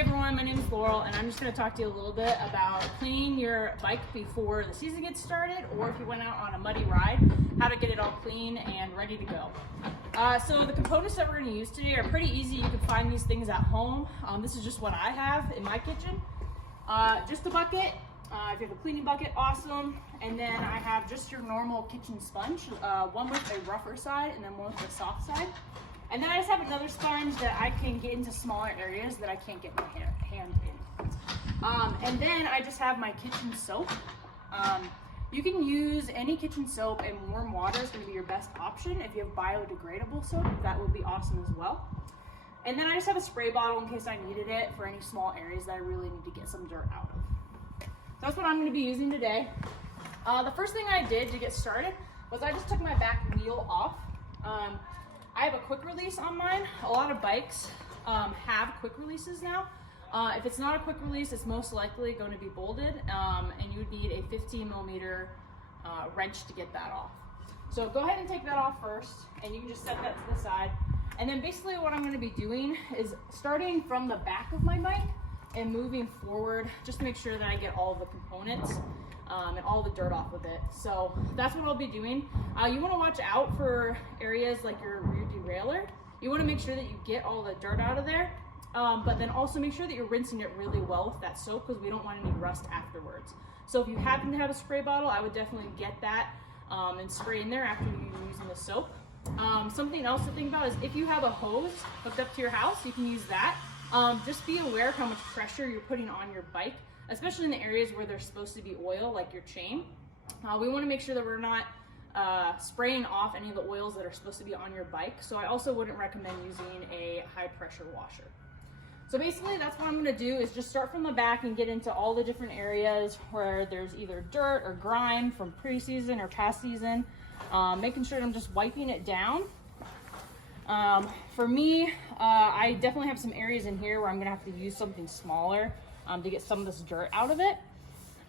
everyone, my name is Laurel and I'm just going to talk to you a little bit about cleaning your bike before the season gets started, or if you went out on a muddy ride, how to get it all clean and ready to go. So the components that we're going to use today are pretty easy. You can find these things at home. This is just what I have in my kitchen. Just a bucket. If you have a cleaning bucket, awesome. And then I have just your normal kitchen sponge, one with a rougher side and then one with a soft side. And then I just have another sponge that I can get into smaller areas that I can't get my hand in. And then I just have my kitchen soap. You can use any kitchen soap, and warm water is going to be your best option. If you have biodegradable soap, that would be awesome as well. And then I just have a spray bottle in case I needed it for any small areas that I really need to get some dirt out of. So that's what I'm going to be using today. The first thing I did to get started was I just took my back wheel off. I have a quick release on mine. A lot of bikes have quick releases now. If it's not a quick release, it's most likely going to be bolted, and you would need a 15mm wrench to get that off. So go ahead and take that off first, and you can just set that to the side. And then basically what I'm going to be doing is starting from the back of my bike and moving forward, just to make sure that I get all the components and all the dirt off of it. So that's what I'll be doing. You want to watch out for areas like your rear derailleur. You want to make sure that you get all the dirt out of there, but then also make sure that you're rinsing it really well with that soap, because we don't want any rust afterwards. So if you happen to have a spray bottle, I would definitely get that and spray in there after you're using the soap. Something else to think about is if you have a hose hooked up to your house, you can use that. Just be aware of how much pressure you're putting on your bike, especially in the areas where there's supposed to be oil, like your chain. We want to make sure that we're not spraying off any of the oils that are supposed to be on your bike. So I also wouldn't recommend using a high pressure washer. So basically that's what I'm going to do, is just start from the back and get into all the different areas where there's either dirt or grime from pre-season or past season, making sure that I'm just wiping it down. For me, I definitely have some areas in here where I'm going to have to use something smaller to get some of this dirt out of it.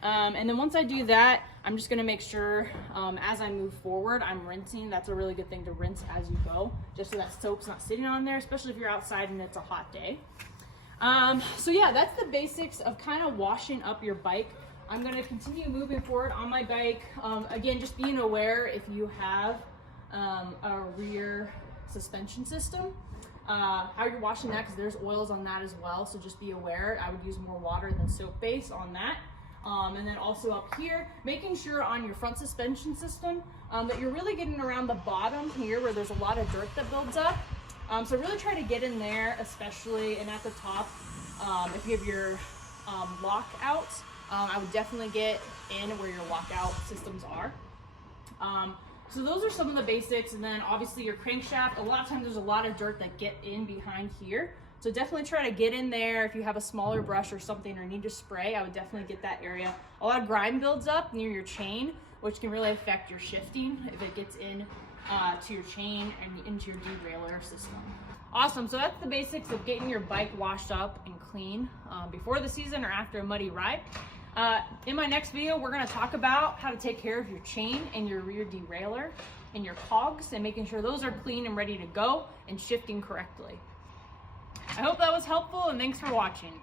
And then once I do that, I'm just going to make sure as I move forward, I'm rinsing. That's a really good thing to rinse as you go, just so that soap's not sitting on there, especially if you're outside and it's a hot day. So yeah, that's the basics of kind of washing up your bike. I'm going to continue moving forward on my bike. Again, just being aware if you have a rear suspension system, how you're washing that, because there's oils on that as well. So just be aware. I would use more water than soap base on that. And then also up here, making sure on your front suspension system that you're really getting around the bottom here where there's a lot of dirt that builds up. So really try to get in there, especially, and at the top, if you have your lockouts, I would definitely get in where your lockout systems are. So those are some of the basics. And then obviously your crankshaft, a lot of times there's a lot of dirt that get in behind here. So definitely try to get in there. If you have a smaller brush or something or need to spray, I would definitely get that area. A lot of grime builds up near your chain, which can really affect your shifting if it gets in to your chain and into your derailleur system. Awesome, so that's the basics of getting your bike washed up and clean before the season or after a muddy ride. In my next video, we're going to talk about how to take care of your chain and your rear derailleur and your cogs, and making sure those are clean and ready to go and shifting correctly. I hope that was helpful, and thanks for watching.